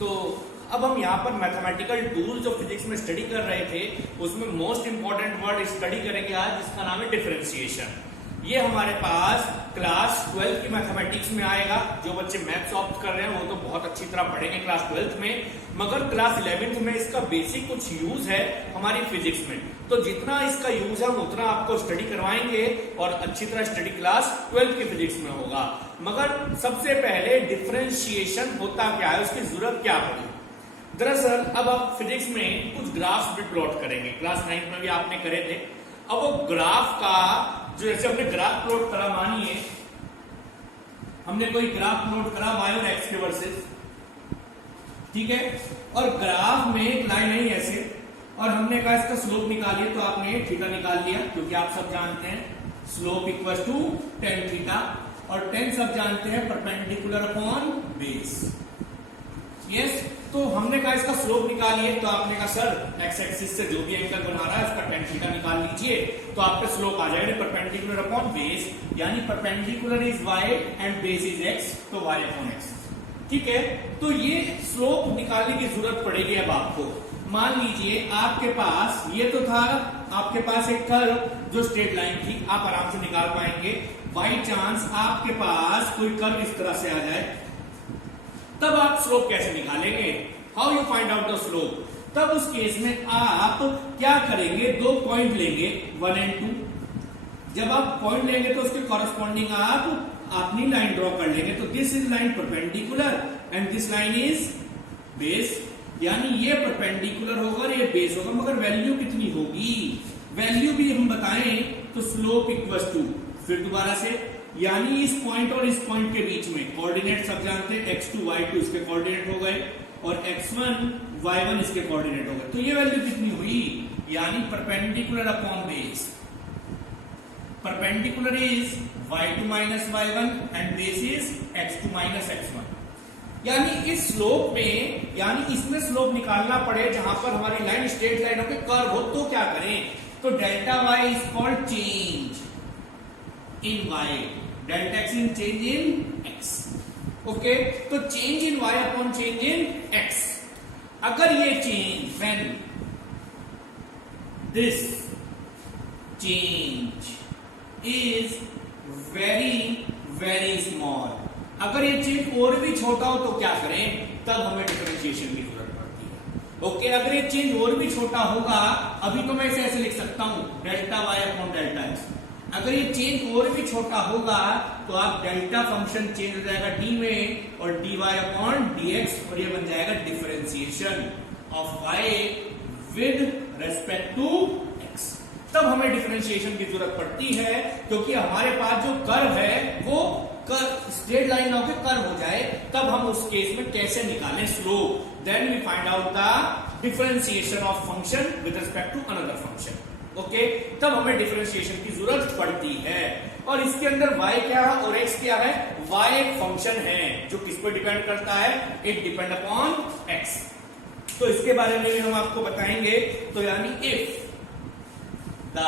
तो अब हम यहाँ पर मैथमेटिकल टूल जो फिजिक्स में स्टडी कर रहे थे उसमें मोस्ट इंपॉर्टेंट वर्ड स्टडी करेंगे आज, जिसका नाम है डिफरेंशिएशन। ये हमारे पास क्लास 12 की मैथमेटिक्स में आएगा। जो बच्चे मैथ्स ऑप्ट कर रहे हैं वो तो बहुत अच्छी तरह पढ़ेंगे क्लास 12th में, मगर क्लास 11th में इसका बेसिक कुछ यूज है हमारी फिजिक्स में। तो जितना इसका यूज है उतना आपको स्टडी करवाएंगे और अच्छी तरह स्टडी क्लास 12 की फिजिक्स में होगा। मगर सबसे पहले डिफरेंशिएशन होता क्या है, उसकी जरूरत क्या पड़ी। दरअसल अब आप फिजिक्स में कुछ ग्राफ्स भी प्लॉट करेंगे, क्लास 9 में भी आपने करे थे। अब वो ग्राफ का जो जैसे हमने ग्राफ प्लॉट करा, मानिए हमने कोई ग्राफ प्लॉट करा y और x के वर्सेस, ठीक है, और ग्राफ में एक लाइन है ऐसे, और हमने कहा इसका स्लोप निकालिए, तो आपने थीटा निकाल लिया, क्योंकि आप सब जानते हैं slope equal to tan theta, और tan सब जानते हैं परपेंडिकुलर अपॉन बेस। यस, तो हमने कहा इसका स्लोप निकालिए, तो आपने कहा सर एक्स एक्सिस से जो भी एंगल बना रहा है उसका tan थीटा निकाल लीजिए, तो आपका स्लोप आ जाएगा परपेंडिकुलर अपॉन बेस, यानी perpendicular is y and base is x, तो y अपॉन x। ठीक है, तो ये स्लोप निकालने की जरूरत पड़ेगी अब आपको। मान लीजिए आपके पास ये तो था, आपके पास एक कर्व जो स्ट्रेट लाइन थी, आप आराम से निकाल पाएंगे। बाई चांस आपके पास कोई कर्व इस तरह से आ जाए, तब आप स्लोप कैसे निकालेंगे, how you find out the slope. तब उस केस में आप क्या करेंगे, दो पॉइंट लेंगे 1 एंड 2। जब आप पॉइंट लेंगे तो उसके कॉरेस्पॉन्डिंग आप अपनी लाइन ड्रॉ कर लेंगे, तो this is line perpendicular and this line is base, यानी ये परपेंडिकुलर होगा और ये बेस होगा, मगर वैल्यू कितनी होगी, वैल्यू भी हम बताएं तो स्लोप इक्वल टू, फिर दोबारा से, यानी इस पॉइंट और इस पॉइंट के बीच में कोऑर्डिनेट सब जानते हैं, x2 y2 इसके कोऑर्डिनेट हो गए और x1 y1 इसके कोऑर्डिनेट हो गए, तो ये वैल्यू कितनी हुई, यानी perpendicular upon base. Perpendicular is y2 minus y1 and base is x2 minus x1। यानी इस स्लोप में, यानी इसमें स्लोप निकालना पड़े जहां पर हमारी लाइन स्ट्रेट लाइन होकर कर्व हो, तो क्या करें, तो delta y is called change in y, delta x in change in x। Okay, तो change in y upon change in x। अगर ये change, when this change is very very small, अगर ये चेंज और भी छोटा हो तो क्या करें, तब हमें डिफरेंशिएशन की जरूरत पड़ती है। ओके, अगर ये चेंज और भी छोटा होगा, अभी तो मैं इसे ऐसे लिख सकता हूं delta y upon delta x। अगर ये चेंज और भी छोटा होगा तो आप डेल्टा फंक्शन चेंज हो जाएगा d में और dy अपॉन dx, और ये बन जाएगा differentiation of y with respect to x। तब हमें डिफरेंशिएशन की जरूरत पड़ती है, क्योंकि हमारे पास जो कर्व है वो कर्व स्ट्रेट लाइन होकर कर्व हो जाए, तब हम उस केस में कैसे निकालें slope, then we find out the differentiation of function with respect to another function. Okay, तब हमें डिफरेंशिएशन की जरूरत पड़ती है। और इसके अंदर y क्या है और x क्या है, y एक फंक्शन है जो किस पर डिपेंड करता है, इट डिपेंड अपॉन x। तो इसके बारे में भी हम आपको बताएंगे। तो यानी if the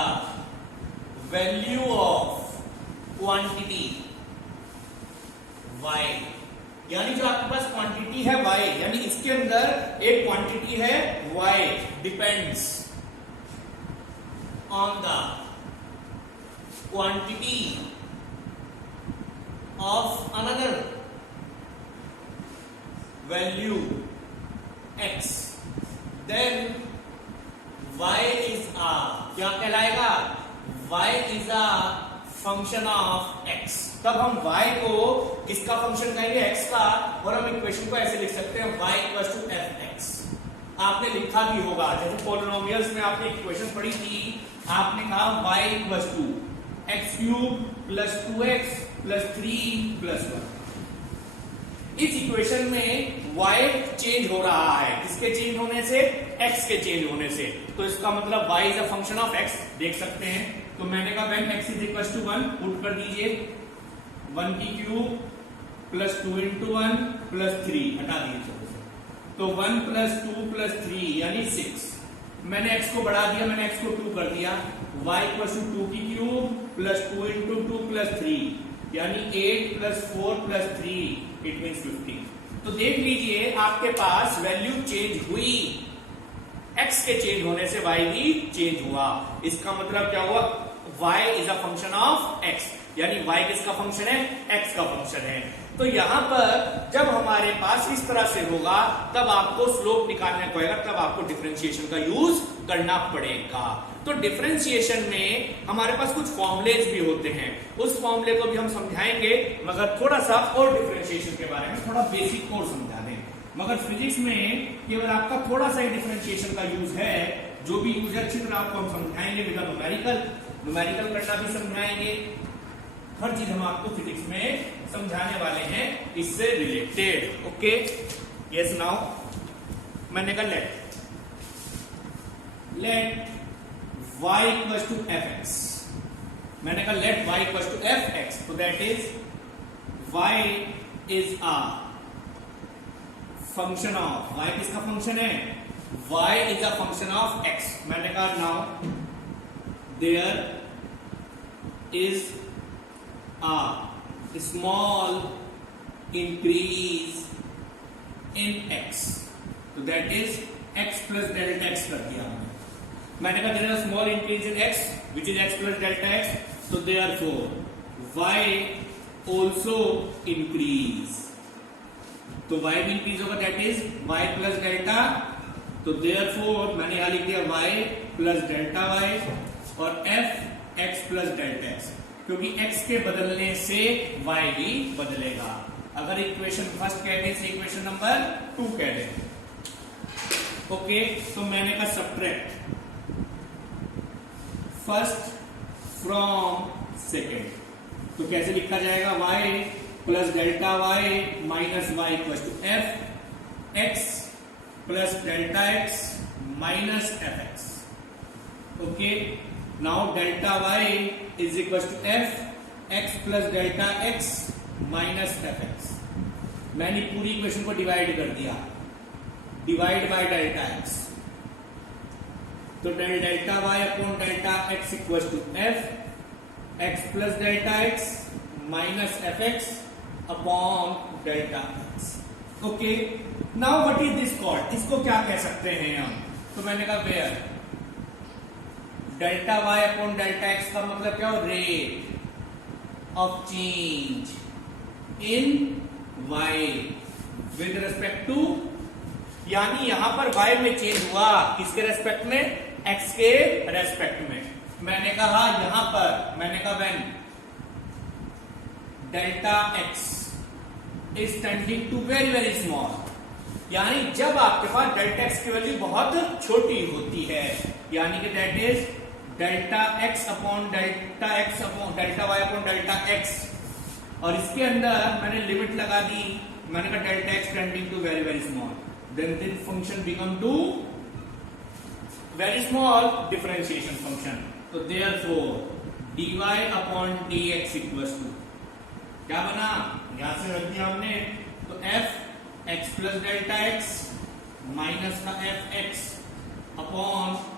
value of quantity y, यानी जो आपके पास क्वांटिटी है y, यानी इसके अंदर एक क्वांटिटी है y, depends on the quantity of another value x, then y is a, क्या कहलाएगा, y is a function of x। तब हम y को किसका फंक्शन कहेंगे, x का, और हम इक्वेशन को ऐसे लिख सकते हैं y इक्वल टू fx। आपने लिखा भी होगा, जैसे पॉलिनोमियल्स में आपने इक्वेशन पढ़ी थी, आपने कहा y equal to x cube plus 2x plus 3 plus 1। इस इक्वेशन में y चेंज हो रहा है, किसके चेंज होने से, x के चेंज होने से, तो इसका मतलब y is a function of x, देख सकते हैं। तो मैंने कहा when x is equal to 1, put कर दीजिए 1 की क्यूब प्लस 2 इंटू 1 प्लस 3, हटा दीजिए, तो 1 प्लस 2 प्लस 3 यानी 6। मैंने x को बढ़ा दिया, मैंने x को 2 कर दिया, y इक्वल टू 2 की क्यूब प्लस 2 इंटू 2 प्लस 3 यानी 8 प्लस 4 प्लस 3 इट मीन्स 15। तो देख लीजिए आपके पास वैल्यू चेंज हुई, x के चेंज होने से y भी चेंज हुआ। इसका मतलब क्या हुआ, y is a function of x, यानी y किसका फंक्शन है, x का फंक्शन है। तो यहां पर जब हमारे पास इस तरह से होगा तब आपको स्लोप निकालने को होगा, तब आपको डिफरेंशिएशन का यूज करना पड़ेगा। तो डिफरेंशिएशन में हमारे पास कुछ फॉर्मुलेज भी होते हैं, उस फॉर्मुले को भी हम समझाएंगे, मगर थोड़ा सा और डिफरेंशिएशन के बारे में थोड़ा बेसिक और समझा दें। मगर फिजिक्स में केवल आपका थोड़ा सा ही डिफरेंशिएशन का यूज है, जो भी यूज है अच्छी तरह आपको हम समझाएंगे, विद न्यूमेरिकल करना भी समझाएंगे। हर चीज हम आपको फिजिक्स में समझाने वाले हैं इससे रिलेटेड। ओके, यस नाउ मैंने कहा let y equal to fx, मैंने कहा let y equal to fx, तो that is y is a function of, y किसका फंक्शन है, y is a function of x। मैंने कहा now there is a small increase in x, so that is x plus delta x कर दिया हमने। मैंने कहा there is a small increase in x which is x plus delta x, so therefore y also increase, तो y भी increase होगा, that is y plus delta, तो therefore मैंने यहां लिख दिया y plus delta y और f x plus delta x, क्योंकि x के बदलने से y भी बदलेगा। अगर इक्वेशन फर्स्ट कह दें, इक्वेशन नंबर 2 कह दें। ओके, तो मैंने कहा सब्ट्रैक्ट फर्स्ट फ्रॉम सेकेंड, तो कैसे लिखा जाएगा, y plus delta y minus y equal to f x plus delta x minus f x. Okay, now delta y is equal to f x plus delta x minus f x। मैंने पूरी equation को divide कर दिया, divide by delta x, तो delta y upon delta x equal to f x plus delta x minus f x upon delta x। Okay, now what is this called, इसको क्या कह सकते हैं हम, तो मैंने कहा where delta y upon delta x का मतलब क्या हो, rate of change in y with respect to, यानी यहां पर y में चेंज हुआ किसके रेस्पेक्ट में, x के रेस्पेक्ट में। मैंने कहा यहां पर, मैंने कहा when delta x is tending to very very small, यानी जब आपके पास डेल्टा x की वैल्यू बहुत छोटी होती है, यानी कि that is delta x upon delta x upon delta y upon delta x, और इसके अंदर मैंने लिमिट लगा दी, मैंने कहा delta x tending to very very small, then this function become to very small differentiation function. तो therefore dy upon dx equals to क्या बना, यहां से रख दिया हमने, तो f x plus delta x minus का f x अपॉन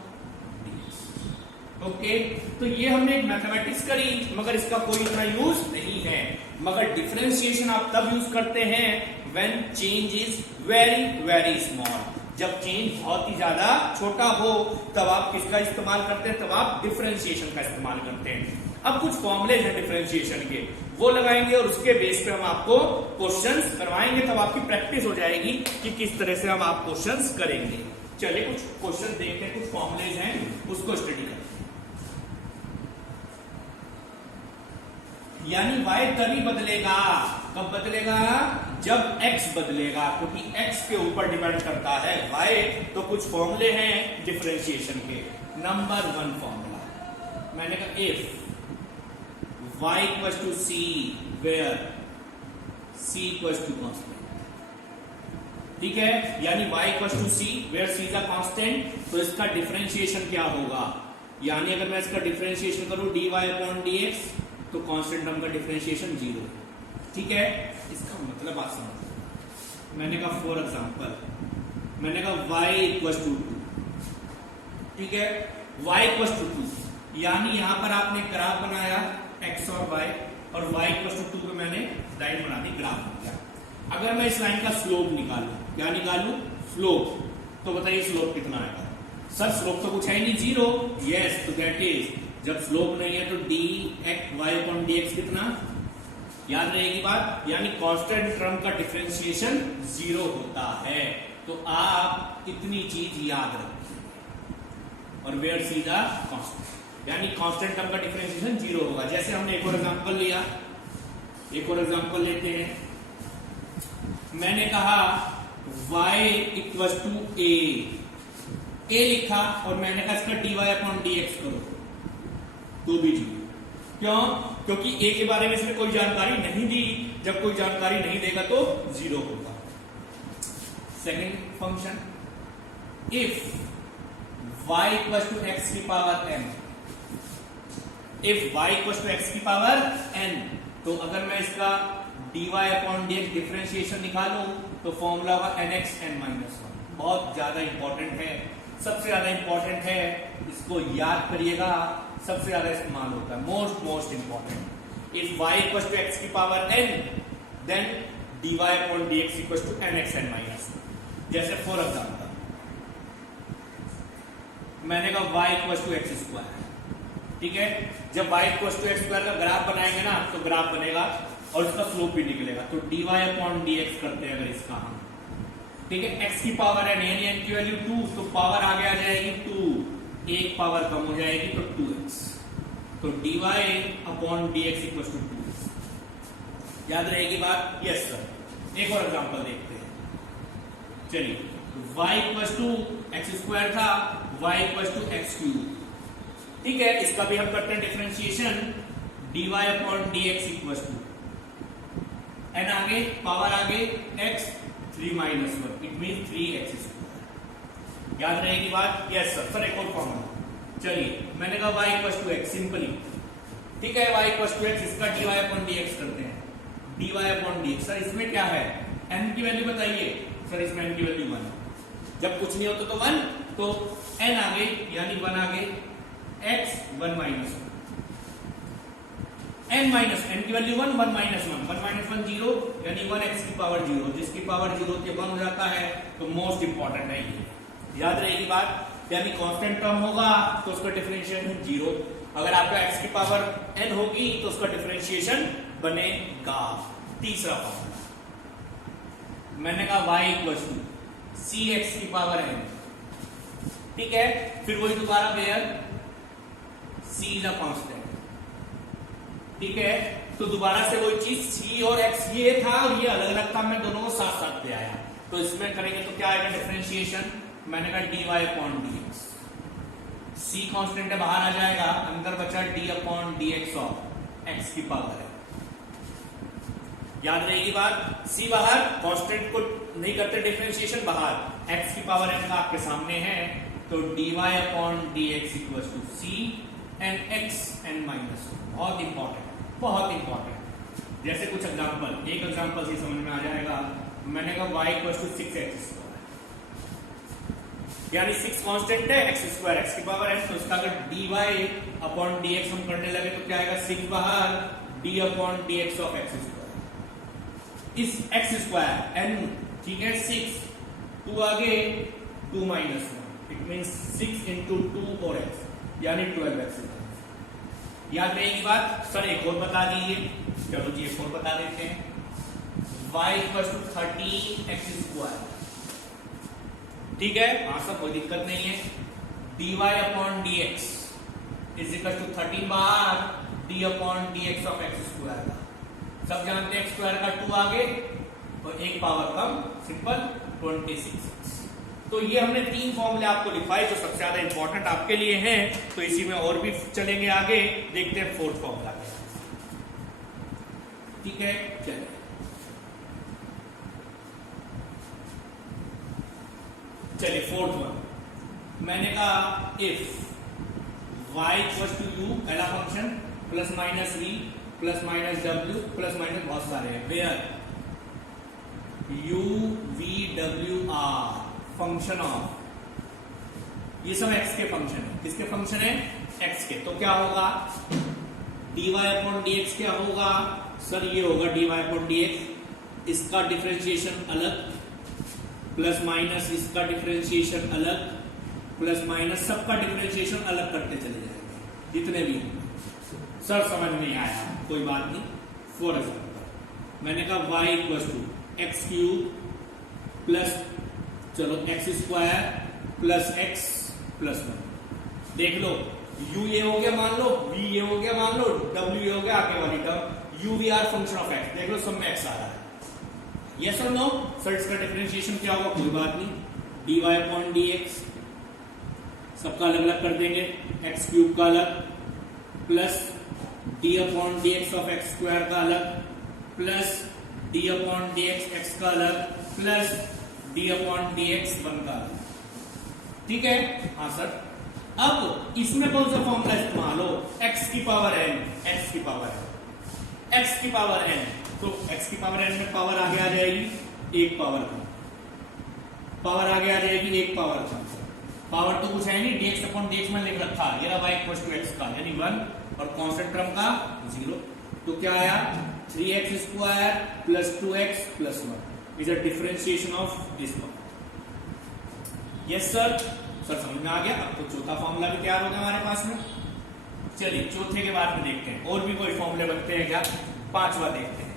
ओके, तो ये हमने एक मैथमेटिक्स करी, मगर इसका कोई इतना यूज नहीं है। मगर डिफरेंशिएशन आप तब यूज करते हैं when change is very very small, जब चेंज बहुत ही ज्यादा छोटा हो तब आप किसका इस्तेमाल करते हैं, तब आप डिफरेंशिएशन का इस्तेमाल करते हैं। अब कुछ फॉर्मुले हैं डिफरेंशिएशन के, वो लगाएंगे और उसके बेस पे हम आपको क्वेश्चंस करवाएंगे, तब आपकी प्रैक्टिस हो जाएगी कि किस तरह से हम आप क्वेश्चंस करेंगे। चलिए कुछ क्वेश्चन देखते हैं, कुछ फॉर्मुलेज हैं उसको स्टडी करते हैं। यानी y तभी बदलेगा, कब बदलेगा, जब x बदलेगा, क्योंकि x के ऊपर डिपेंड करता है y। तो कुछ फॉर्मूले हैं डिफरेंशिएशन के। नंबर 1 फॉर्मूला मैंने कहा if y equal to c where c equal to constant, ठीक है, यानी y equal to c where c is a constant, तो इसका डिफरेंशिएशन क्या होगा, यानी अगर मैं इसका डिफरेंशिएशन करूं dy अपॉन dx, तो कांस्टेंट टर्म का डिफरेंशिएशन 0, ठीक है। इसका मतलब आप समझ, मैंने कहा फॉर एग्जांपल, मैंने कहा y इक्वल टू 2, ठीक है, y इक्वल टू 2, यानी यहां पर आपने ग्राफ बनाया x और y, और y इक्वल टू 2 पे मैंने लाइन बना दी, ग्राफ बन गया। अगर मैं इस लाइन का स्लोप निकालूं, क्या निकालूं? स्लोप। तो बताइए स्लोप कितना आएगा? सर स्लोप तो कुछ है ही नहीं, जीरो। यस, तो दैट इज, जब स्लोप नहीं है तो dy/dx कितना? याद रहेगी बात, यानी कांस्टेंट टर्म का डिफरेंशिएशन जीरो होता है। तो आप इतनी चीज याद रखिए और वेयर सी द कांस्टेंट, यानी कांस्टेंट टर्म का डिफरेंशिएशन जीरो होगा। जैसे हमने एक और एग्जांपल लिया, एक और एग्जांपल लेते हैं। मैंने कहा y इक्वल टू a लिखा और मैंने कहा इसका dy/dx करो, तो भी जीरो। क्यों? क्योंकि a के बारे में इसने कोई जानकारी नहीं दी। जब कोई जानकारी नहीं देगा तो जीरो होगा। Second function, if y equal to x की power n, if y equal to x की पावर n, तो अगर मैं इसका dy/dx डिफरेंशिएशन निकालूं तो फॉर्मूला होगा nx n-1। बहुत ज्यादा इंपॉर्टेंट है, सबसे ज्यादा इंपॉर्टेंट है, इसको याद करिएगा, सबसे ज्यादा इस्तेमाल होता है, most important. If y equal to x की power n, then dy/dx equal to nx n-1। जैसे फॉर एग्जांपल मैंने कहा y equal to x square, ठीक है। जब y equal to x square का ग्राफ बनाएंगे ना, तो ग्राफ बनेगा और इसका स्लोप भी निकलेगा। तो dy/dx करते हैं अगर इसका हम, ठीक है। x की पावर n, यानी n की वैल्यू 2, तो पावर आगे आ जाएगी 2, एक पावर कम हो जाएगी तो 2x। तो dy/dx इक्वल टू 2x। याद रहेगी बात? Yes sir. एक और एग्जांपल देखते हैं, चलिए। y equal to x square था, y equal to x cube, ठीक है। इसका भी हम करते हैं differentiation, dy/dx equal to n आगे, पावर आगे x 3-1, it mean 3x square. याद रहेगी बात? Yes sir. सर एक और फॉर्मूला, चलिए। मैंने कहा y equal to x, simply, ठीक है। y इक्वल टू x, इसका dy/dx करते हैं, dy/dx। सर इसमें क्या है? n की वैल्यू बताइए। सर इसमें n की वैल्यू 1, जब कुछ नहीं होता तो 1, तो n आगे यानी 1 आगे, x 1-1, n की वैल्यू 1, 1 माइनस 1, 1 माइनस 1 जीरो, यानी 1x की पावर जीरो, जिसकी पावर जीरो के 1 हो जाता है। तो मोस्ट इंपॉर्टेंट है ये, याद रहेगी बात। यानी कांस्टेंट टर्म होगा तो उसका डिफरेंशिएशन जीरो, अगर आपका x की पावर n होगी तो उसका डिफरेंशिएशन बनेगा। तीसरा फॉर्मूला, मैंने कहा y इक्वल टू cx की पावर n, ठीक है। फिर वही दोबारा where c is a constant, ठीक है। तो दोबारा से वही चीज, c और x ये था और ये अलग अलग था, मैं दोनों को साथ साथ ले आया। तो इसमें करेंगे तो क्या आएगा डिफरेंशिएशन? मैंने कहा dy/dx, c कांस्टेंट है, बाहर आ जाएगा, अंदर बचा d/dx ऑफ x की पावर है। याद रहेगी बात? c बाहर, कांस्टेंट को नहीं करते डिफरेंशिएशन, बाहर, x की पावर n का आपके सामने है। तो dy/dx equal to c and x n-1। बहुत इंपॉर्टेंट, बहुत इंपॉर्टेंट। जैसे कुछ एग्जांपल, एक एग्जांपल से समझ में आ जाएगा। मैंने कहा y equal to 6x square, यानी 6 कांस्टेंट है, x स्क्वायर x की पावर n, तो इसका अगर dy/dx हम करने लगे तो क्या आएगा? 6 बाहर, d/dx ऑफ x स्क्वायर। इस x स्क्वायर n, ठीक है, 6, 2 आगे, 2 माइनस 1, इट मीन 6 इंटू 2 और x, यानी 12x। याद रहेगी बात? सर एक और बता दीजिए। चलो जी एक और बता देते हैं, y equal to 13x square, ठीक है। हाँ सब कोई दिक्कत नहीं है। dy/dx इज इक्वल टू 13 बार d/dx ऑफ x स्क्वायर का, सब जानते हैं x स्क्वायर का 2 आगे और एक पावर कम, सिंपल 26। तो ये हमने 3 फॉर्मूले आपको लिखवाए जो सबसे ज्यादा इंपॉर्टेंट आपके लिए हैं। तो इसी में और भी चलेंगे आगे, देखते हैं 4th फॉर्मूला, ठीक है। चलिए चलिए 4th वन, मैंने कहा if y equal to u, पहला function, plus minus v plus minus w plus minus बहुत सारे हैं, where u v w r function of, ये सब x के फंक्शन है। किसके फंक्शन है? x के। तो क्या होगा? dy/dx क्या होगा? सर ये होगा dy/dx, इसका डिफरेंशिएशन अलग, प्लस माइनस इसका डिफरेंशिएशन अलग, प्लस माइनस सबका डिफरेंशिएशन अलग करते चले जाएंगे जितने भी होंगे। सर समझ नहीं आया, कोई बात नहीं। फॉर एग्जाम्पल मैंने कहा y equal to x cube plus चलो x square plus x plus 1। देख लो u ये हो गया मान लो, v ये हो गया मान लो, w ये हो गया आगे वाली term, u v are function of x। देख लो सब में x आ रहा है। यस और नो? सर इसका डिफरेंशिएशन क्या होगा? कोई बात नहीं, dy अपॉन dx सबका अलग अलग कर देंगे, एक्स क्यूब का अलग, plus D upon d x of x square का अलग, plus D upon d x x का अलग, plus D upon d x 1 का अलग। ठीक है? हाँ सर। अब इसमें कौन सा फॉर्मूला इस्तेमाल हो? x की पावर n, x की पावर n, x की पावर n। तो x की पावर n में पावर आगे आ जाएगी एक पावर का, पावर आगे आ जाएगी एक पावर का। पावर तो कुछ है नहीं, dx अपॉन dx में लिख रखा, ये रहा y इक्वल टू x का यानी 1 और कांस्टेंट टर्म का 0। तो क्या आया? 3x square plus 2x plus 1 is a differentiation of this one. Yes sir, sir समझ में आ गया। अब तो चौथा फॉर्मूला भी तैयार हो गया हमारे पास में। चलिए चौथे के बाद में देखते हैं और भी कोई फॉर्मूले बनते हैं क्या। पांचवा देखते हैं।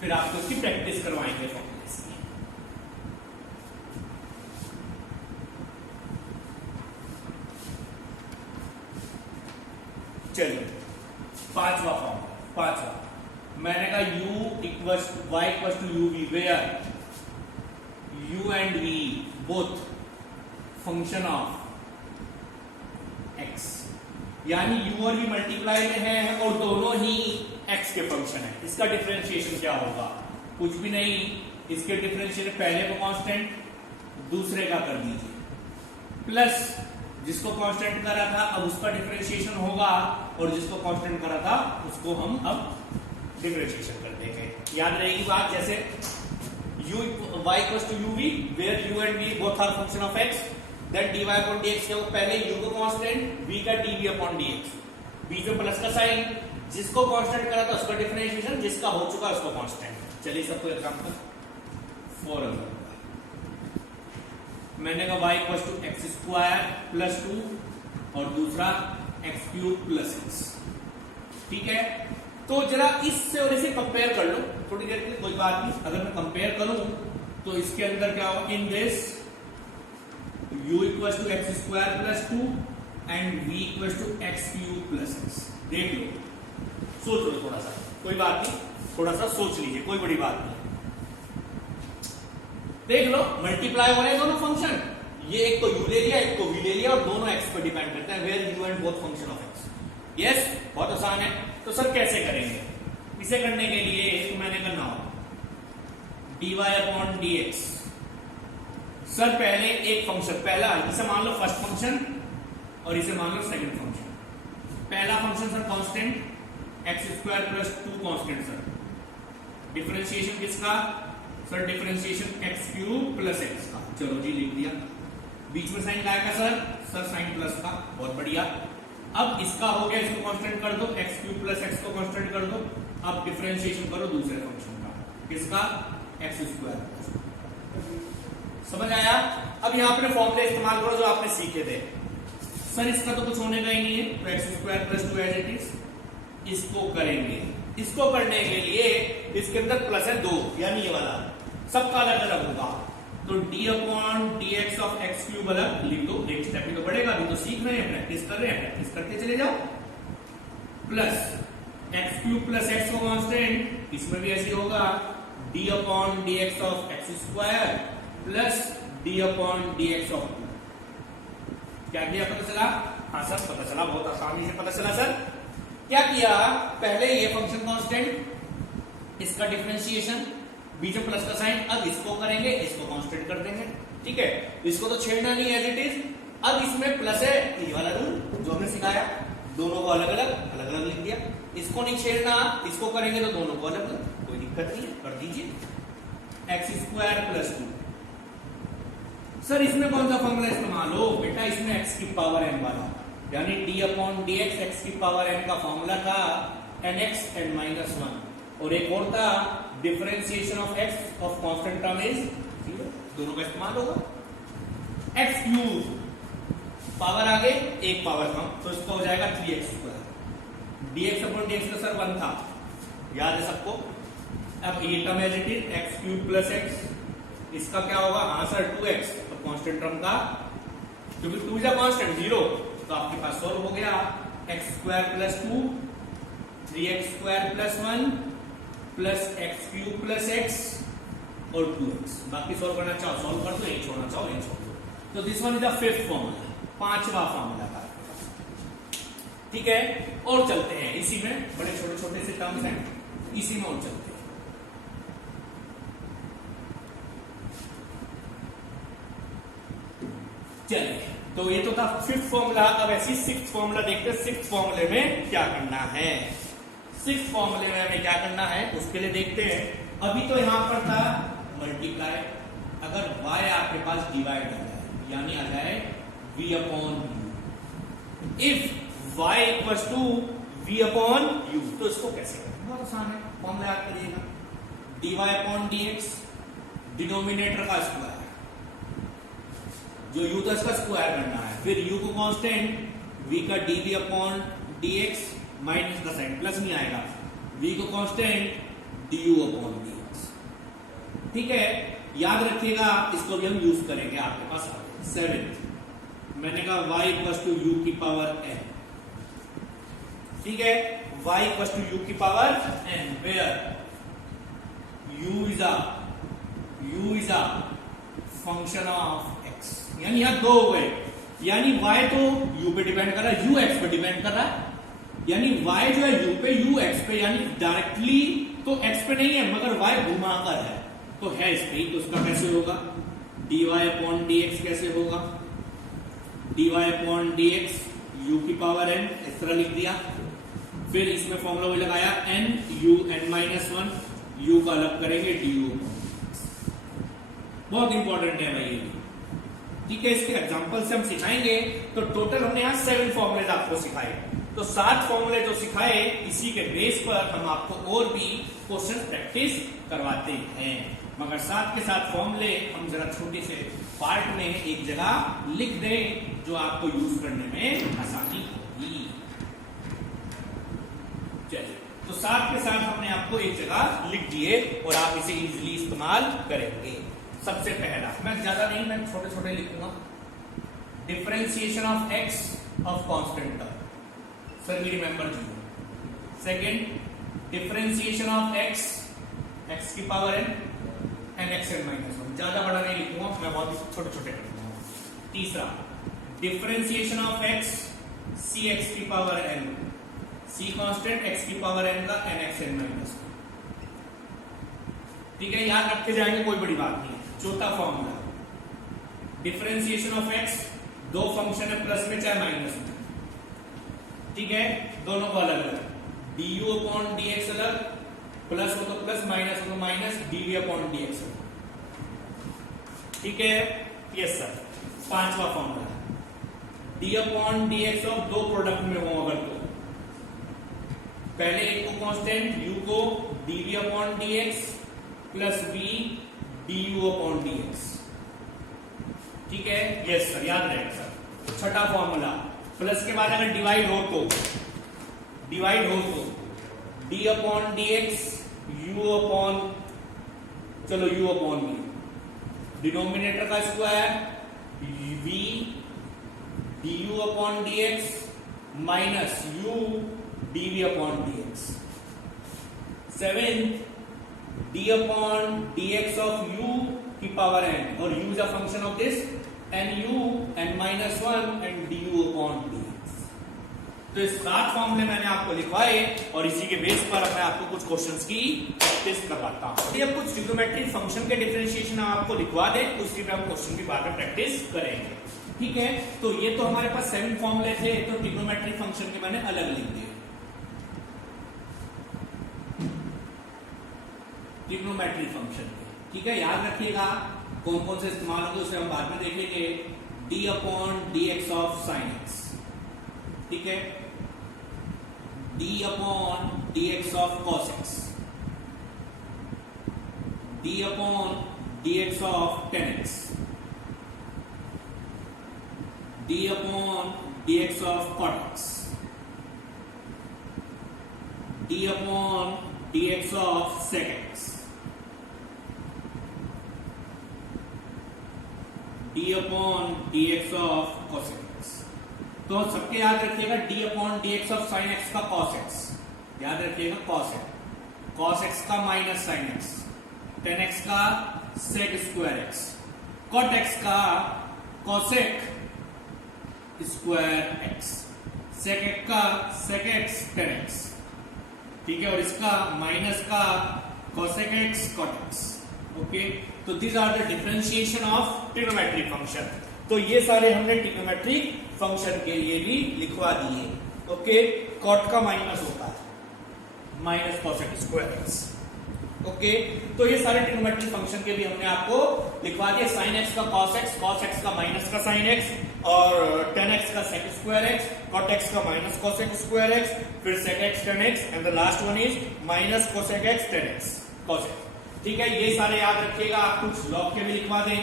फिर आपको इसकी प्रैक्टिस करवाएंगे फॉर्मूले की। चलिए पांचवा फॉर्मूला, पांचवा मैंने कहा u equals y equals to u v वेयर u and v both function of x, यानी u और v मल्टीप्लाई में है और दोनों ही x के फंक्शन है। इसका डिफरेंशिएशन क्या होगा? कुछ भी नहीं, इसके डिफरेंशिएशन पहले को कांस्टेंट दूसरे का कर दीजिए, प्लस जिसको कांस्टेंट करा था अब उसका डिफरेंशिएशन होगा और जिसको कांस्टेंट करा था उसको हम अब डिफरेंशिएशन कर देंगे। याद रहेगी बात, जैसे u y equals to u v वेयर u and v both are function of x, then dy upon dx के पहले u को कांस्टेंट, v का dv अपॉन dx, बीच में प्लस का साइन, जिसको कांस्टेंट करा था उसका डिफरेंशिएशन, जिसका हो चुका उसको कांस्टेंट। चलिए सबको एग्जांपल फॉर एग्जांपल मैंने कहा y equals to x square plus 2 और दूसरा एक्स क्यूब प्लस एक्स। ठीक है, तो जरा इससे और इसे कंपेयर कर लो थोड़ी देर के लिए, कोई बात नहीं। अगर मैं कंपेयर करूं तो इसके अंदर क्या होगा? In this u equals to x square plus 2 and v equals to x cube plus x. देख लो, सोच लो थोड़ा सा, कोई बात नहीं, थोड़ा सा सोच लीजिए, कोई बड़ी बात नहीं। देख लो मल्टीप्लाई हो रहे हैं दोनों फंक्शन, ये एक तो u ले लिया एक तो v ले लिया और दोनों x पर डिपेंड करते हैं, where u and both function of x। Yes, बहुत आसान है। तो सर कैसे करेंगे? इसे करने के लिए तो मैंने करना होगा dy अपॉन dx। सर पहले एक फंक्शन, पहला इसे मान लो फर्स्ट फंक्शन और इसे मान लो सेकंड फंक्शन। पहला function sir constant x square plus 2 constant sir, differentiation किसका? Sir differentiation x cube plus x का। चलो जी लिख दिया, बीच में साइन लाएगा सर, सर साइन प्लस का, बहुत बढ़िया। अब इसका हो गया, इसको कांस्टेंट कर दो, एक्स क्यूब प्लस एक्स को कांस्टेंट कर दो। अब डिफरेंशिएशन करो दूसरे फंक्शन का, किसका? X square. समझ आया? अब यहां पर फॉर्मूले इस्तेमाल करो जो आपने सीखे थे। सर इसका तो कुछ होने का ही नहीं है, तो x square plus 2 as it is. इसको करेंगे, इसको करने के लिए इसके अंदर प्लस है 2, यानी ये वाला सबका अलग अलग होगा। तो d upon dx of x cube अलग लिख दो, एक स्टेप ही तो बढ़ेगा, अभी तो सीख रहे हैं, प्रैक्टिस कर रहे हैं, प्रैक्टिस करते चले जाओ। Plus x cube plus x को कांस्टेंट, इसमें भी ऐसे होगा d upon dx of x square plus d upon dx of 2। क्या किया पता चला? हाँ सर पता चला, बहुत आसानी से पता चला सर। क्या किया? पहले ये फंक्शन कांस्टेंट, इसका डिफरेंशिएशन, बीच में प्लस का साइन, अब इसको करेंगे, इसको कांस्टेंट कर देंगे। ठीक है, इसको तो छेड़ना नहीं एज इट इज। अब इसमें प्लस है, ये वाला रूल जो हमने सिखाया, दोनों को अलग अलग लिख दिया। इसको नहीं छेड़ना, इसको करेंगे तो दोनों को अलग अलग, कोई दिक्कत नहीं है, कर दीजिए। X square plus 2। सर इसमें कौन सा फॉर्मूला इस्तेमाल हो? बेटा इसमें x की पावर n वाला, यानी d upon d x x की पावर एन का फॉर्मूला था n x n minus one, और एक और था differentiation of x of constant term is zero, दोनों का इस्तेमाल होगा। एक्स क्यूब पावर आगे एक पावर कम, तो इसका हो जाएगा 3x square. dx upon dx का सर 1 था, याद है सबको। अब ये term as it is x cube plus x, इसका क्या होगा, हाँ सर 2x, तो कांस्टेंट टर्म का, क्योंकि 2 इज अ कांस्टेंट 0, तो आपके पास सॉल्व हो गया x square plus 2 3x square plus 1 plus x cube plus x और 2x। बाकी सॉल्व करना चाहो सॉल्व कर दो, एक छोड़ना चाहो एक छोड़ दो। तो this one is the fifth formula, पांचवा फॉर्मूला था। ठीक है, और चलते हैं इसी में, बड़े छोटे छोटे से टर्म्स हैं, इसी में और चलते हैं। चलिए, तो ये तो था फिफ्थ फॉर्मूला। अब ऐसी सिक्स्थ फॉर्मूला देखते हैं, सिक्स्थ फॉर्मूले में क्या करना है। सिक्स्थ फॉर्मूले में हमें क्या करना है उसके लिए देखते हैं। अभी तो यहां पर था मल्टीप्लाई, अगर y आपके पास डिवाइड आ जाए, यानी आ जाए v upon u, if y equals to v upon u, तो इसको कैसे करें, बहुत आसान है, फॉर्मूला याद करिएगा, dy अपॉन dx, डिनोमिनेटर का स्क्वायर, जो u था इसका स्क्वायर करना है, फिर u को कांस्टेंट, v का dv अपॉन dx, माइनस का साइन प्लस नहीं आएगा, v को कांस्टेंट du अपॉन dx। ठीक है, याद रखिएगा, इसको भी हम यूज करेंगे आपके पास। सेवेंथ मैंने कहा y इक्वल्स टू u की पावर n, ठीक है, y इक्वल्स टू u की power n, where u is a function of x, यानी यहां दो हो गए, यानी y तो u पे डिपेंड कर रहा है, u x पे डिपेंड कर रहा है, यानी y जो है u पे, u x पे, यानी डायरेक्टली तो x पे नहीं है मगर y घुमाकर है, तो है इस पे, तो उसका कैसे होगा, dy अपॉन dx कैसे होगा, dy अपॉन dx u की पावर n, इस तरह लिख दिया। फिर इसमें फॉर्मूला वही लगाया n u n minus one, u का अलग करेंगे du, बहुत इंपॉर्टेंट है भाई ये। ठीक है, इसके एग्जांपल से हम सिखाएंगे। तो टोटल हमने यहाँ 7 फॉर्मूले आपको सिखाए, तो 7 फॉर्मूले जो सिखाए, इसी के बेस पर हम आपको और भी क्वेश्चन प्रैक्टिस करवाते हैं, मगर साथ के साथ फॉर्मूले हम जरा छोटे से पार्ट में एक जगह लिख दें, जो आपको यूज करने में आसानी होगी। चलिए, तो साथ के साथ हमने आपको एक जगह लिख दिए और आप इसे इजीली इस्तेमाल करेंगे। सबसे पहला, मैं ज्यादा नहीं, मैं छोटे छोटे लिखूंगा, differentiation of x of constant term, sir we remember zero. Second, differentiation of x, x की power n, n x n minus one, ज्यादा बड़ा नहीं लिखूंगा मैं, बहुत छोटे छोटे कर दूंगा। तीसरा, differentiation of x, c x की power n, c constant, x की पावर एन का n x n minus one. ठीक है, याद रखते जाएंगे, कोई बड़ी बात नहीं है। चौथा फॉर्मूला, डिफरेंशिएशन ऑफ एक्स, दो फंक्शन है प्लस में चाहे माइनस में, ठीक है, दोनों को अलग अलग, du अपॉन dx अलग, प्लस हो तो प्लस, माइनस हो तो माइनस, dv अपॉन dx अलग। ठीक है, यस सर। पांचवा formula, d upon dx of दो प्रोडक्ट में हो अगर तो, पहले एक को कांस्टेंट u को dv upon dx plus v du upon dx। ठीक है, यस सर, याद रहेगा सर। छठा फॉर्मूला, प्लस के बाद अगर डिवाइड हो तो d upon dx u upon, चलो u अपॉन v, डिनोमिनेटर का square v du upon dx minus u dv upon dx। Seventh, d upon dx of u की पावर n, और u is a function of this nu n minus one and du upon dx। तो इस 7 फॉर्मूले मैंने आपको लिखवाए और इसी के बेस पर मैं आपको कुछ क्वेश्चंस की प्रैक्टिस करवाता हूं। अब कुछ ट्रिग्नोमेट्रिक फंक्शन के डिफरेंशिएशन आपको लिखवा दें, उसी पे हम क्वेश्चन की बाद में प्रैक्टिस करेंगे। ठीक है, तो ये तो हमारे पास 7 फॉर्मूले थे, तो ट्रिग्नोमेट्रिक फंक्शन के मैंने अलग लिख दिए। ट्रिग्नोमेट्रिक फंक्शन, ठीक है, याद रखिएगा कौन कौन से इस्तेमाल होंगे, उसे हम बाद में देखेंगे। d upon dx of sine x, ठीक है, d upon dx of cos x, d upon dx of tan x, d upon dx of cot x, d upon dx of sec x, d upon dx of cos x। तो सबके याद रखिएगा d upon dx of sin x का cos x, याद रखिएगा cos x का minus sin x, tan x का sec square x, cot x का cosec square x, sec x का sec x tan x, ठीक है, और इसका माइनस का cosec x cot x। Okay, तो these are the differentiation of trigonometric function. तो ये सारे हमने ट्रिग्नोमेट्रिक फंक्शन के लिए भी लिखवा दिए। ओके, कॉट का माइनस होता है minus cosec square x. Okay, तो ये सारे ट्रिग्नोमेट्रिक फंक्शन के भी हमने आपको लिखवा दिया। साइन एक्स का कॉस एक्स का माइनस का साइन एक्स, और टेन एक्स का sec square x, cot x का माइनस कॉसेक स्क्वायर एक्स, फिर sec x tan x, and the last one is minus cosec x tan x cosec. ठीक है, ये सारे याद रखिएगा। आप कुछ लॉग के भी लिखवा दें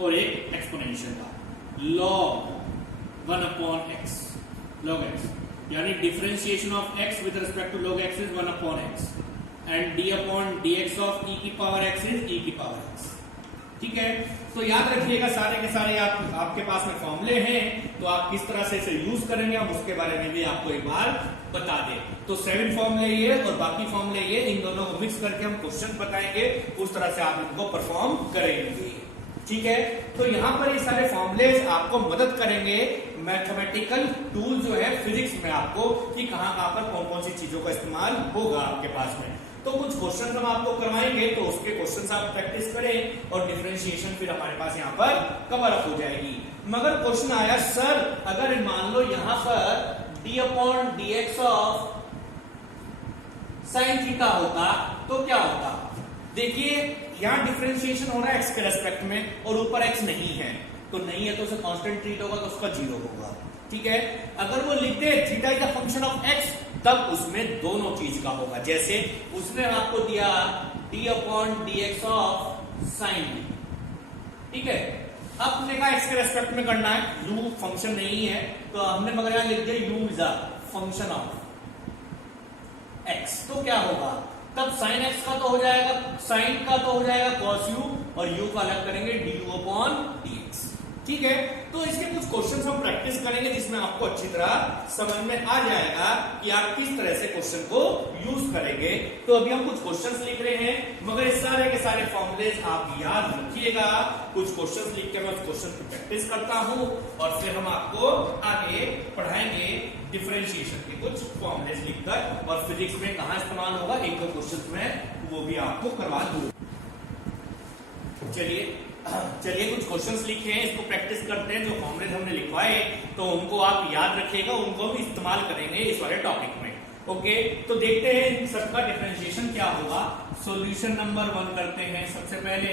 और एक एक्सपोनेंशियल का log 1 upon x, log x, यानी differentiation of x with respect to log x is 1 upon x, and d upon d x of e की पावर एक्स इज ई की पावर एक्स। ठीक है, तो याद रखिएगा सारे के सारे आपके पास में फॉर्मूले हैं, तो आप किस तरह से इसे यूज करेंगे हम उसके बारे में भी आपको एक बार बता दें। तो 7 फॉर्मूले ये और बाकी फॉर्मूले ये, इन दोनों को मिक्स करके हम क्वेश्चन बताएंगे, उस तरह से आप इनको परफॉर्म करेंगे। ठीक है, तो यहाँ पर ये सारे फॉर्मूले आपको मदद करेंगे मैथमेटिकल टूल जो है फिजिक्स में आपको, कि कहां कहां पर कौन कौन सी चीजों का इस्तेमाल होगा आपके पास में। तो कुछ क्वेश्चन हम आपको करवाएंगे, तो उसके क्वेश्चन आप प्रैक्टिस करें और डिफरेंशिएशन फिर हमारे पास यहाँ पर कवर अप हो जाएगी। मगर क्वेश्चन आया सर, अगर मान लो यहाँ पर d upon dx of sine theta होता तो क्या होता। देखिए यहाँ डिफरेंशिएशन हो रहा है x के रेस्पेक्ट में और ऊपर x नहीं है, तो नहीं है तो उसे कांस्टेंट ट्रीट होगा, तो उसका 0 होगा। ठीक है, अगर वो लिखते theta is the function of x, तब उसमें दोनों चीज का होगा। जैसे उसने आपको दिया d upon dx of sine, ठीक है, अब हमने कहा x के रेस्पेक्ट में करना है, u फंक्शन नहीं है, तो हमने मगर यहां लिख दिया u is a function of x, तो क्या होगा तब साइन x का तो हो जाएगा, साइन का तो हो जाएगा cos u, और u का अलग करेंगे du अपॉन dx। ठीक है, तो इसके कुछ क्वेश्चंस हम प्रैक्टिस करेंगे जिसमें आपको अच्छी तरह समझ में आ जाएगा कि आप किस तरह से क्वेश्चन को यूज करेंगे। तो अभी हम कुछ क्वेश्चंस लिख रहे हैं, मगर इस सारे के सारे फॉर्मूलेज आप याद रखिएगा। कुछ क्वेश्चंस लिख के मैं उस क्वेश्चन की प्रैक्टिस करता हूं और फिर हम आपको आगे पढ़ाएंगे डिफरेंशिएशन के कुछ फॉर्मूलेज लिखकर, और फिजिक्स में कहां इस्तेमाल होगा एक दो क्वेश्चन में वो भी आपको करवा दूंगा। चलिए कुछ क्वेश्चंस लिखे हैं, इसको प्रैक्टिस करते हैं। जो फॉर्मूले हमने लिखवाए तो उनको आप याद रखिएगा, उनको भी इस्तेमाल करेंगे इस वाले टॉपिक में। ओके, तो देखते हैं इन सबका डिफरेंशिएशन क्या होगा। सॉल्यूशन नंबर 1 करते हैं। सबसे पहले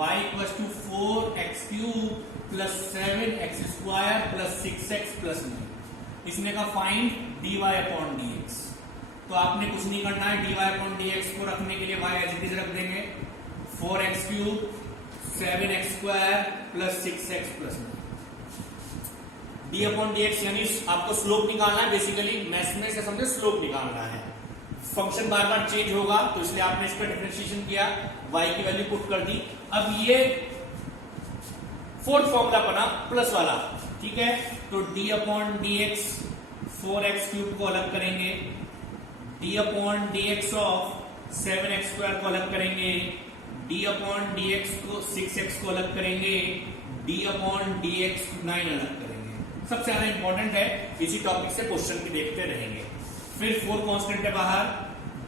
y equal to 4x³ plus 7x² plus 6x plus 9। इसने का फाइंड dy अपॉन dx। तो आपने कुछ नहीं करना है, dy अपॉन dx को रखने के लिए y एज इट इज रख देंगे, 4x³ 7x² plus 6x plus 9। D upon dx यानी आपको स्लोप निकालना है, बेसिकली मैथ्स में से समझे स्लोप निकालना है। फंक्शन बार बार चेंज होगा, तो इसलिए आपने इसका डिफरेंशिएशन किया, y की वैल्यू पुट कर दी। अब ये फोर्थ फॉर्मूला बना प्लस वाला, ठीक है, तो d अपॉन dx 4x³ को अलग करेंगे, d upon dx of 7x² को अलग करेंगे, d अपॉन dx को 6x को अलग करेंगे, d अपॉन dx 9 अलग करेंगे। सबसे ज्यादा इंपॉर्टेंट है, इसी टॉपिक से क्वेश्चन भी देखते रहेंगे। फिर 4 कांस्टेंट है बाहर,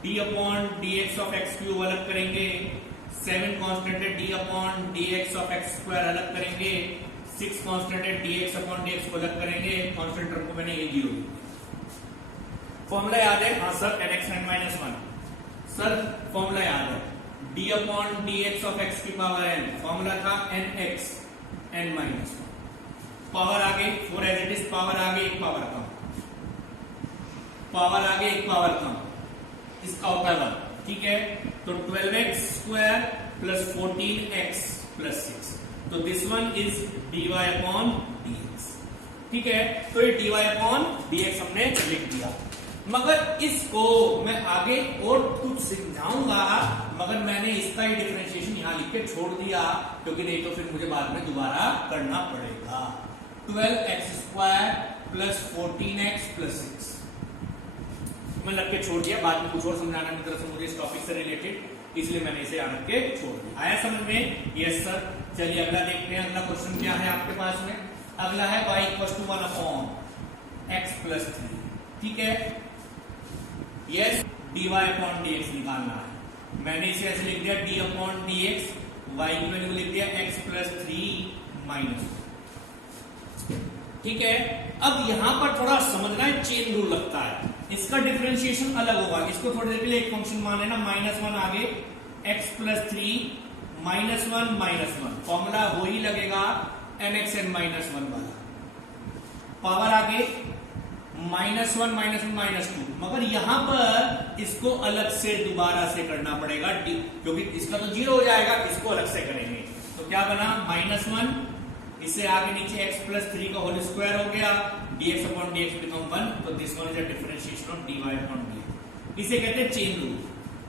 d upon dx of x³ अलग करेंगे, 7 कांस्टेंट है, d upon dx of x² अलग करेंगे, 6 कांस्टेंट है, dx अपॉन dx को अलग करेंगे। कांस्टेंट टर्म को मैंने ये 0 फॉर्मूला याद है? हाँ सर, n(x(n-1)। सर फॉर्मूला याद है, d upon dx of x की पावर n, फॉर्मूला था nx(n-1)। पावर आगे 4 एज इट इज, पावर आगे एक पावर कम, पावर आगे एक पावर कम, इसका होता है 1, ठीक है। तो 12x square plus 14x plus 6, तो this one is dy upon dx, ठीक है। तो ये dy अपॉन dx हमने लिख दिया, मगर इसको मैं आगे और कुछ समझाऊंगा, मगर मैंने इसका ही डिफरेंशिएशन यहां लिख के छोड़ दिया, क्योंकि नहीं तो फिर मुझे बाद में दोबारा करना पड़ेगा। 12x square plus 14x plus 6 मैं लग के छोड़ दिया, बाद में कुछ और समझाना की तरफ से मुझे इस टॉपिक से रिलेटेड, इसलिए मैंने इसे यहां रख के छोड़ दिया। आया समझ में? Yes sir. चलिए अगला देखते हैं, अगला क्वेश्चन क्या है आपके पास में। अगला है y equal to 1 upon x plus 3, ठीक है। यस, dy अपॉन dx निकालना है। मैंने इसे ऐसे लिख दिया d अपॉन dx, y की वैल्यू को लिख दिया x प्लस 3 माइनस, ठीक है। अब यहां पर थोड़ा समझना है, चेन रूल लगता है, इसका डिफरेंशिएशन अलग होगा। इसको थोड़ी देर के लिए एक फंक्शन मान लेना, -1 आगे x प्लस 3 -1 फॉर्मूला वो ही लगेगा mxn -1 वाला, पावर आगे -1 -2, मगर यहां पर इसको अलग से दोबारा से करना पड़ेगा, क्योंकि इसका तो 0 हो जाएगा, इसको अलग से करेंगे। तो क्या बना, -1, इससे आगे नीचे x प्लस 3 का होल स्क्वायर हो गया, dx अपॉन dx बिकम 1, तो this one is a differentiation of dy upon dx। इसे कहते हैं चेन रूल।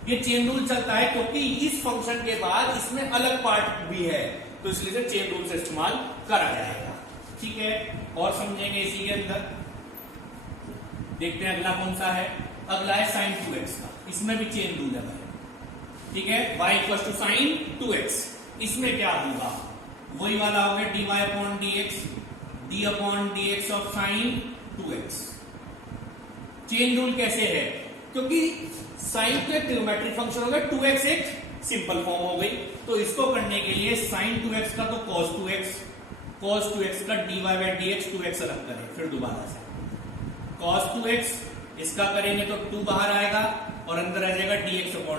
ये चेन रूल चलता है क्योंकि इस फंक्शन के बाद इसमें अलग पार्ट भी है, तो इसलिए चेन रूल से इस्तेमाल करा जाएगा, ठीक है। और समझेंगे इसी के अंदर। देखते हैं अगला कौन सा है। अगला है sin 2x का, इसमें भी चेन रूल है भाई, ठीक है। y equal to sin 2x, इसमें क्या होगा, वही वाला हो गया dy upon dx, d upon dx of sin 2x। Chain rule कैसे है, क्योंकि sin तो एक ट्रिग्नोमेट्रिक फंक्शन हो गया, 2x एक सिंपल फॉर्म हो गई, तो इसको करने के लिए sin 2x का तो cos 2x का dy बाय dx 2x अलग करें, फिर दोबारा से cos 2x इसका करेंगे तो 2 बाहर आएगा और अंदर आ जाएगा dx अपॉन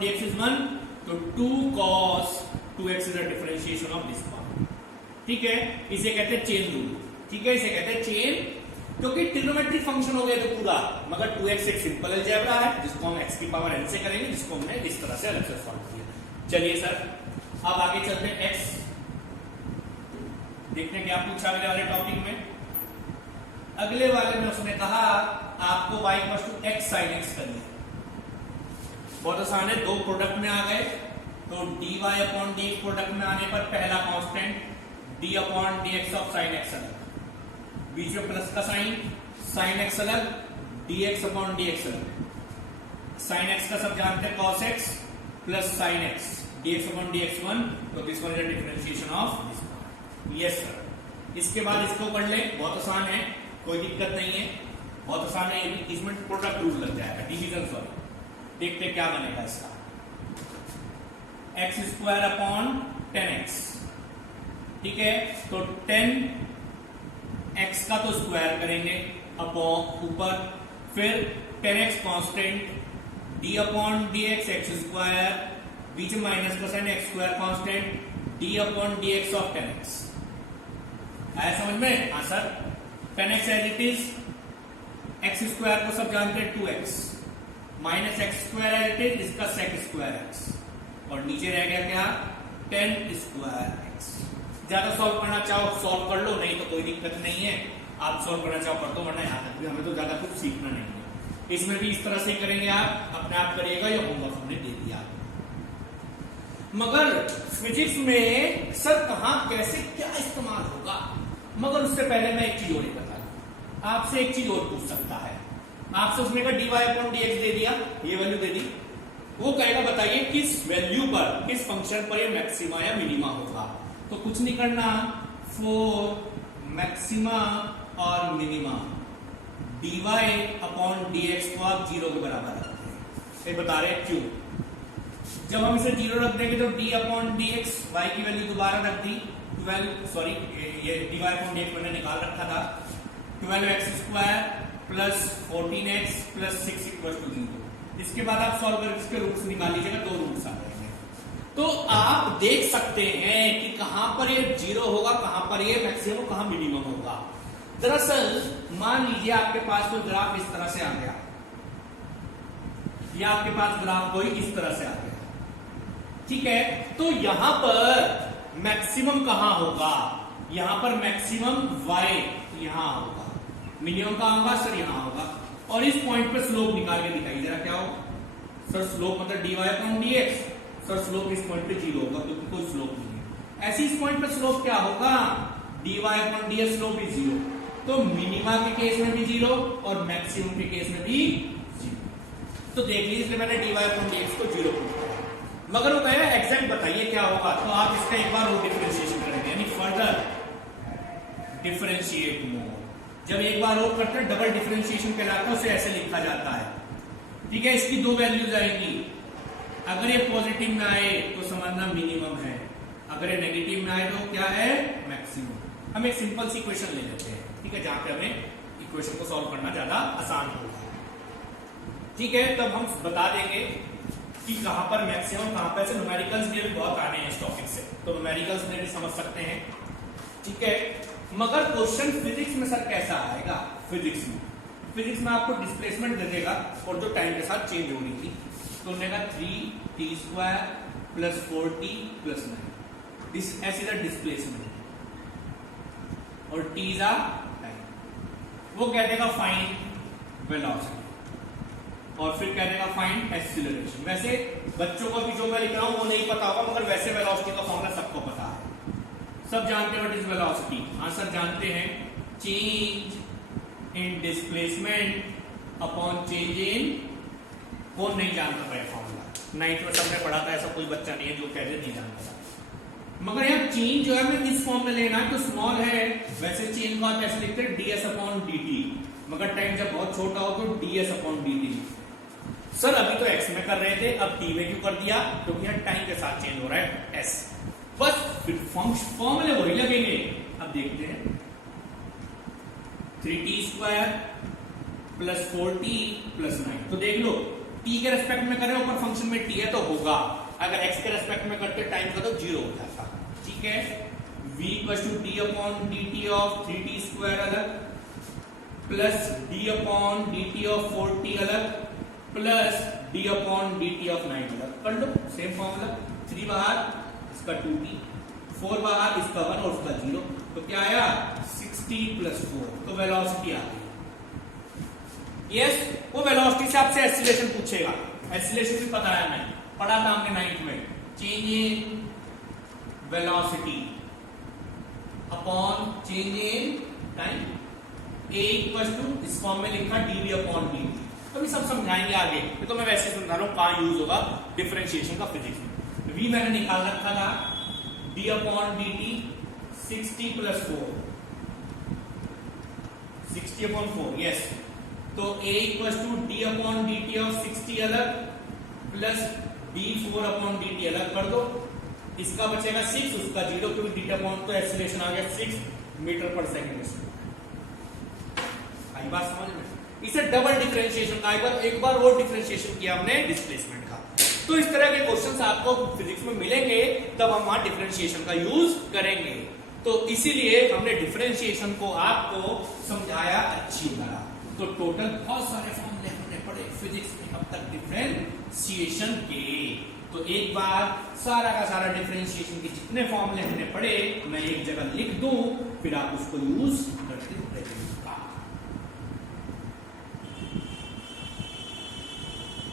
dx इज 1, तो 2 cos 2x is a differentiation of this part, ठीक है। इसे कहते हैं चेन रूल, ठीक है, इसे कहते हैं चेन, क्योंकि ट्रिग्नोमेट्रिक फंक्शन हो गया तो पूरा, मगर 2x एक सिंपल अलजेब्रा है जिसको हम x की पावर n से करेंगे, जिसको हमने इस तरह से अलग से सॉल्व किया। चलिए सर, अब आगे चलते हैं x, देखते हैं क्या पूछा अगले वाले टॉपिक में। अगले वाले में उसने कहा आपको y equal to x sin x करनी है। बहुत आसान है, दो प्रोडक्ट में आ गए, तो dy अपॉन dx प्रोडक्ट में आने पर पहला constant d upon dx of sin x अलग, बीच में प्लस का साइन, sin x अलग, dx अपॉन dx अलग, sin x का सब जानते हैं cos x plus sin x, dx upon dx 1, तो this one is a differentiation of this part. Yes sir. इसके बाद इसको कर ले, बहुत आसान है, कोई दिक्कत नहीं है, बहुत आसान है, इसमें प्रोडक्ट रूल लग जाएगा, डिवीजन सॉरी। देखते क्या बनेगा इसका, x स्क्वायर अपॉन 10x, ठीक है। तो 10x का तो स्क्वायर करेंगे अपॉन ऊपर, फिर 10x constant, d upon dx x square, बीच में माइनस का sign, x square constant, d upon dx of 10x। आया समझ में? हाँ sir. 10x as it is, x square को सब जानते हैं 2x, minus x square as it is, इसका सेक स्क्वायर x, और नीचे रह गया क्या, 10 स्क्वायर x। ज्यादा सॉल्व करना चाहो सॉल्व कर लो, नहीं तो कोई दिक्कत नहीं है, आप सॉल्व करना चाहो कर दो, वरना यहाँ तक भी हमें तो ज्यादा कुछ सीखना नहीं है। इसमें भी इस तरह से करेंगे, आप अपने आप करिएगा, या होमवर्क हमने दे दिया। मगर फिजिक्स में सर कहां कैसे क्या इस्तेमाल होगा, मगर उससे पहले मैं एक चीज और बता दूं, आपसे एक चीज और पूछ सकता है, आपसे उसने कहा dy अपॉन dx दे दिया, ये वैल्यू दे दी, वो कहेगा बताइए किस वैल्यू पर, किस फंक्शन पर ये मैक्सिमा या मिनिमा होगा। तो कुछ नहीं करना, फॉर मैक्सिमा और मिनिमा dy अपॉन dx को आप 0 के बराबर रखते हैं। ये बता रहे हैं क्यों। जब हम इसे 0 रख देंगे तो d अपॉन dx, y की वैल्यू दोबारा रख दी 12, सॉरी ये dy अपॉन dx मैंने निकाल रखा था, 12x square plus 14x plus 6 equal to 0। इसके बाद आप सॉल्व करके इसके रूट्स निकाल लीजिएगा, 2 रूट्स आ जाएंगे। तो आप देख सकते हैं कि कहां पर ये जीरो होगा, कहां पर ये मैक्सिमम, कहां मिनिमम होगा। दरअसल मान लीजिए आपके पास कोई ग्राफ इस तरह से आ गया, या आपके पास ग्राफ कोई इस तरह से आ गया, ठीक है। तो यहां पर मैक्सिमम कहां होगा, यहां पर मैक्सिमम y यहां होगा, मिनिमम कहां होगा सर यहां होगा। और इस पॉइंट पर स्लोप निकाल के दिखाई जरा क्या हो सर, स्लोप मतलब dy/dx, सर स्लोप इस पॉइंट पे 0 होगा क्योंकि कोई स्लोप नहीं है। ऐसे इस पॉइंट पर स्लोप क्या होगा, dy/dx स्लोप इज 0। तो मिनिमा के केस में भी 0 और मैक्सिमम के केस में भी 0। तो देख लीजिए, इसलिए मैंने dy/dx को 0 पूछा, मगर वो कहेगा एग्जैक्ट बताइए क्या होगा। तो आप इसका एक बार वो डिफरेंशिएशन करेंगे, यानी फर्दर डिफरेंशिएट मोर। जब एक बार और करते हैं डबल डिफरेंशिएशन कहलाता है, उसे ऐसे लिखा जाता है, ठीक है। इसकी दो वैल्यूज आएंगी, अगर ये पॉजिटिव में आए तो समझना मिनिमम है, अगर ये नेगेटिव में आए तो क्या है मैक्सिमम। हम एक सिंपल सी इक्वेशन ले लेते हैं, ठीक है, जहां पे हमें इक्वेशन को सॉल्व करना ज्यादा आसान होगा, ठीक है। तब हम बता देंगे कि कहां पर मैक्सिमम कहां पर, ऐसे न्यूमेरिकल्स में भी बहुत आने हैं इस टॉपिक से, तो न्यूमेरिकल्स में भी समझ सकते हैं, ठीक है। मगर क्वेश्चन फिजिक्स में सर कैसा आएगा, फिजिक्स में आपको डिस्प्लेसमेंट दे देगा और जो टाइम के साथ चेंज हो रही थी, तो उन्हें 3t² + 4t + 9, this S is a displacement और t इज अ टाइम। वो कह देगा फाइंड वेलोसिटी और फिर कह देगा फाइंड एक्सीलरेशन। वैसे बच्चों को भी जो मैं लिख रहा हूं वो नहीं पता होगा, मगर वैसे वेलोसिटी का फॉर्मूला सबको पता है, सब जानते हैं व्हाट इज वेलोसिटी। आंसर जानते हैं, change in displacement upon change इन, कौन नहीं जानता था फॉर्मूला, 9th में सबने पढ़ा था, ऐसा कोई बच्चा नहीं है जो कह दे नहीं जानता था। मगर यहाँ चेंज जो है हमें इस फॉर्म में लेना है, तो स्मॉल है, वैसे चेंज को आप कैसे लिखते हैं ds/dt, मगर टाइम जब बहुत छोटा हो तो ds/dt। सर अभी तो x में कर रहे थे, अब t में क्यों कर दिया, क्योंकि यहाँ टाइम के साथ चेंज हो रहा है s, बस फिर फॉर्मूले वही लगेंगे। अब देखते हैं, 3t² + 4t + 9, तो देख लो t के रेस्पेक्ट में करें, ऊपर फंक्शन में t है तो होगा, अगर x के रेस्पेक्ट में करते टाइम का तो 0 हो जाता, ठीक है। v = d/dt of 3t² अलग प्लस d/dt of 4t अलग प्लस d/dt of 9 अलग कर लो, सेम फॉर्मूला, 3 बाहर इसका 2t, 4 बाहर इसका 1 और उसका 0, तो क्या आया 6t + 4, तो वेलोसिटी आ गई। यस, वो वेलोसिटी से आपसे एक्सीलरेशन पूछेगा, एक्सीलरेशन भी पता है, मैं पढ़ा था हमने 9th में, change in velocity upon change in time, a = इस फॉर्म में लिखा dv/dt, तो भी सब समझाएंगे आगे, तो मैं वैसे समझा रहा हूं कहां यूज होगा डिफरेंशिएशन का फिजिक्स में। v मैंने निकाल रखा था, d/dt 60 + 4, 60/4, यस। तो a = d/dt of 60 अलग प्लस d/4/dt अलग कर दो, इसका बचेगा 6, उसका 0, क्योंकि d/, तो एक्सीलरेशन आ गया 6 मीटर/सेकंड। आई बात समझ में? इसे डबल डिफरेंशिएशन का, एक बार वो डिफरेंशिएशन किया हमने डिस्प्लेसमेंट का। तो इस तरह के क्वेश्चंस आपको फिजिक्स में मिलेंगे, तब हम वहां डिफरेंशिएशन का यूज करेंगे। तो इसीलिए हमने डिफरेंशिएशन को आपको समझाया अच्छी तरह। तो टोटल बहुत सारे फॉर्मूले हमने पढ़े फिजिक्स में अब तक डिफरेंशिएशन के। तो एक बार सारा का सारा डिफरेंशिएशन के जितने फॉर्मूले हमने पढ़े मैं एक जगह लिख दूं, फिर आप उसको यूज करते रहेंगे।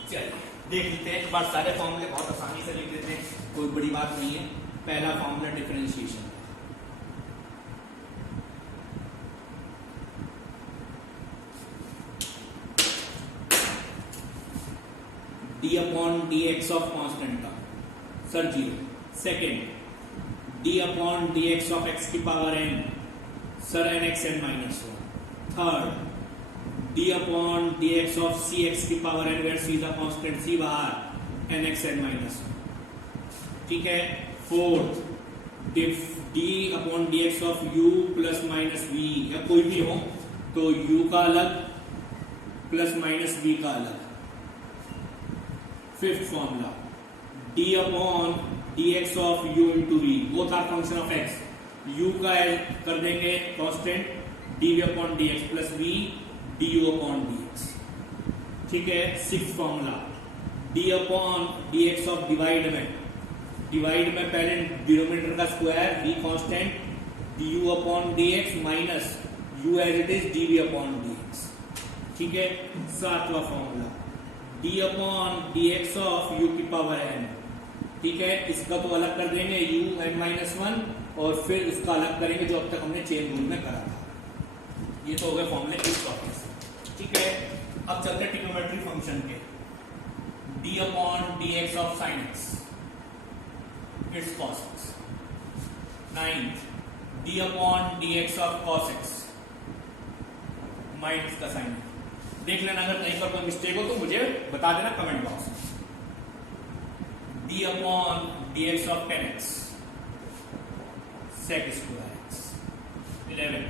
चलिए देख लेते हैं, एक बार सारे फॉर्मूले बहुत आसानी से लिख देते हैं, कोई बड़ी बात नहीं है। पहला formula differentiation, d/dx of constant term, sir 0। Second d/dx of x की power n, sir nxn -1। Third d/dx of cx की power n, where c is a constant, c बाहर nxn -1, ठीक है। Fourth d/dx of u ± v, या कोई भी हो तो u का अलग प्लस माइनस v का अलग। Fifth formula d/dx dx of u into v, both are function of x. u का कर देंगे constant dv upon dx plus v du upon dx. ठीक है, six formula d upon dx of divide में पहले denominator का square v constant du upon dx minus u as it is dv upon dx. ठीक है, सातवां formula d upon dx of u की power n. ठीक है, इसका तो अलग कर देंगे u n माइनस वन, और फिर उसका अलग करेंगे जो अब तक हमने चेन रूल में करा था. ये तो हो गए फॉर्मूले इस टॉपिक से. ठीक है, अब चलते हैं ट्रिग्नोमेट्री फंक्शन के. d upon dx of sin x, its cos x. 9th, d upon dx of cos x minus का साइन. देख लेना, अगर कहीं पर कोई मिस्टेक हो तो मुझे बता देना कमेंट बॉक्स में. d upon dx of tan x sec square x. 11,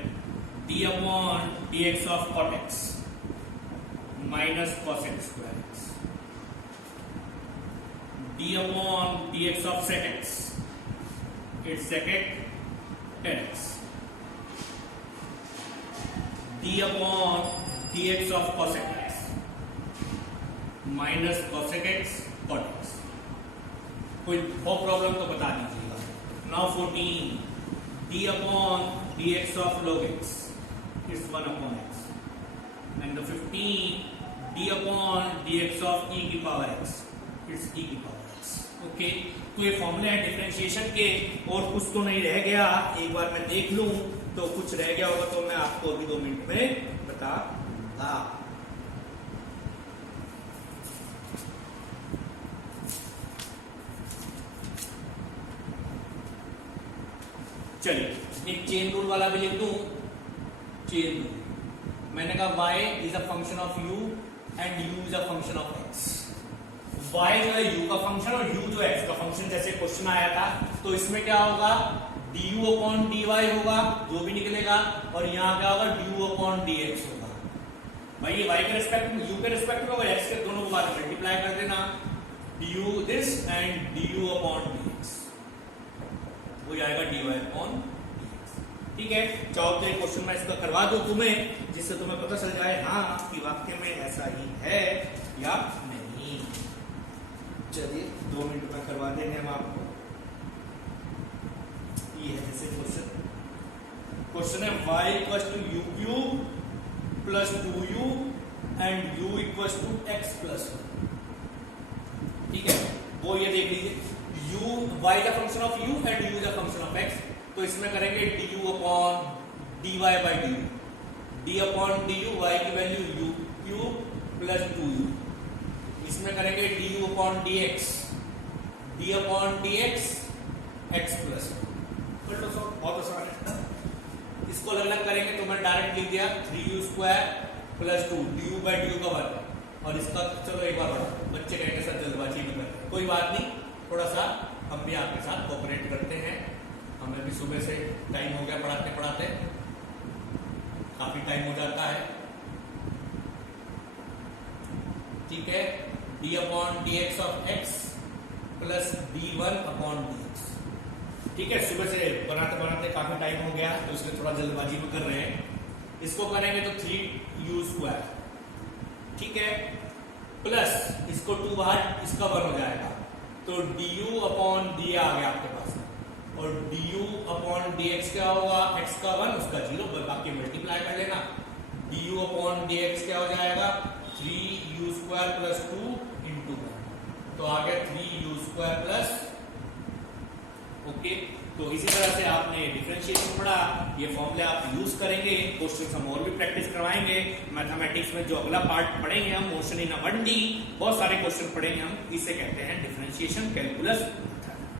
d upon dx of cot x minus cos x square x. d upon dx of sec x, it's sec tan x. d upon dx of cosec x minus cosec x cot x. कोई हो problem तो बता दीजिएगा. Now 14, d upon dx of log x, it's 1 upon x. And the 15, d upon dx of e की power x, it's e की power x. Okay, तो ये फॉर्मूले हैं डिफरेंशिएशन के. और कुछ तो नहीं रह गया, एक बार मैं देख लूं, तो कुछ रह गया होगा तो मैं आपको अभी 2 मिनट में बता दूंगा. चलिए, एक चेन रूल वाला भी लिख दूं. चेन रूल मैंने कहा y is a function of u and u is a function of x. y जो है u का फंक्शन और u जो है x का फंक्शन. जैसे क्वेश्चन आया था, तो इसमें क्या होगा, du अपॉन dy होगा, जो भी निकलेगा, और यहाँ क्या होगा, du अपॉन dx होगा. भाई ये y के रिस्पेक्ट में, u के रिस्पेक्ट में और x के दोनों को बार मल्टीप्लाई कर देना. du this and du upon dx हो जाएगा dy अपॉन dx. ठीक है, चाहो तो एक क्वेश्चन मैं इसका करवा दूं तुम्हें, जिससे तुम्हें पता चल जाए हाँ कि वाक्य में ऐसा ही है या नहीं. चलिए 2 मिनट में करवा देंगे हम आपको. ये है जैसे क्वेश्चन है y equals to u cube plus 2u and u equals to x plus 1. ठीक है, वो ये देख लीजिए, u y का function of u and u is a function of x. तो इसमें करेंगे du upon dy by du. d upon du, y की value u cube plus 2u. इसमें करेंगे du upon dx, d upon dx x plus 1. बहुत आसान है. इसको अलग अलग करेंगे तो मैं डायरेक्ट लिख दिया 3u square plus 2 du by du का वर्ग. और इसका चलो एक बार बढ़ा, बच्चे कहेंगे सर जल्दबाजी में करते. कोई बात नहीं, थोड़ा सा हम भी आपके साथ कोऑपरेट करते हैं. हमें भी सुबह से टाइम हो गया पढ़ाते पढ़ाते, काफी टाइम हो जाता है. ठीक है, d upon dx of x plus d1 upon dx. ठीक है, सुबह से बनाते बनाते काफी टाइम हो गया, तो इसलिए थोड़ा जल्दबाजी में कर रहे हैं. इसको करेंगे तो 3u स्क्वायर. ठीक है, प्लस इसको 2 बाहर, इसका 1 हो जाएगा, तो du अपॉन d आ गया आपके पास. और du अपॉन dx क्या होगा, x का 1 उसका 0, बाकी मल्टीप्लाई कर लेना. du अपॉन dx क्या हो जाएगा, 3u स्क्वायर प्लस 2 इंटू 1. तो आ गया 3u स्क्वायर प्लस. ओके, तो इसी तरह से आपने डिफरेंशिएशन पढ़ा. ये फॉर्मूले आप यूज करेंगे. क्वेश्चन हम और भी प्रैक्टिस करवाएंगे. मैथमेटिक्स में जो अगला पार्ट पढ़ेंगे हम, मोशन इन अ 1D, बहुत सारे क्वेश्चन पढ़ेंगे हम. इसे कहते हैं डिफरेंशिएशन कैलकुलस.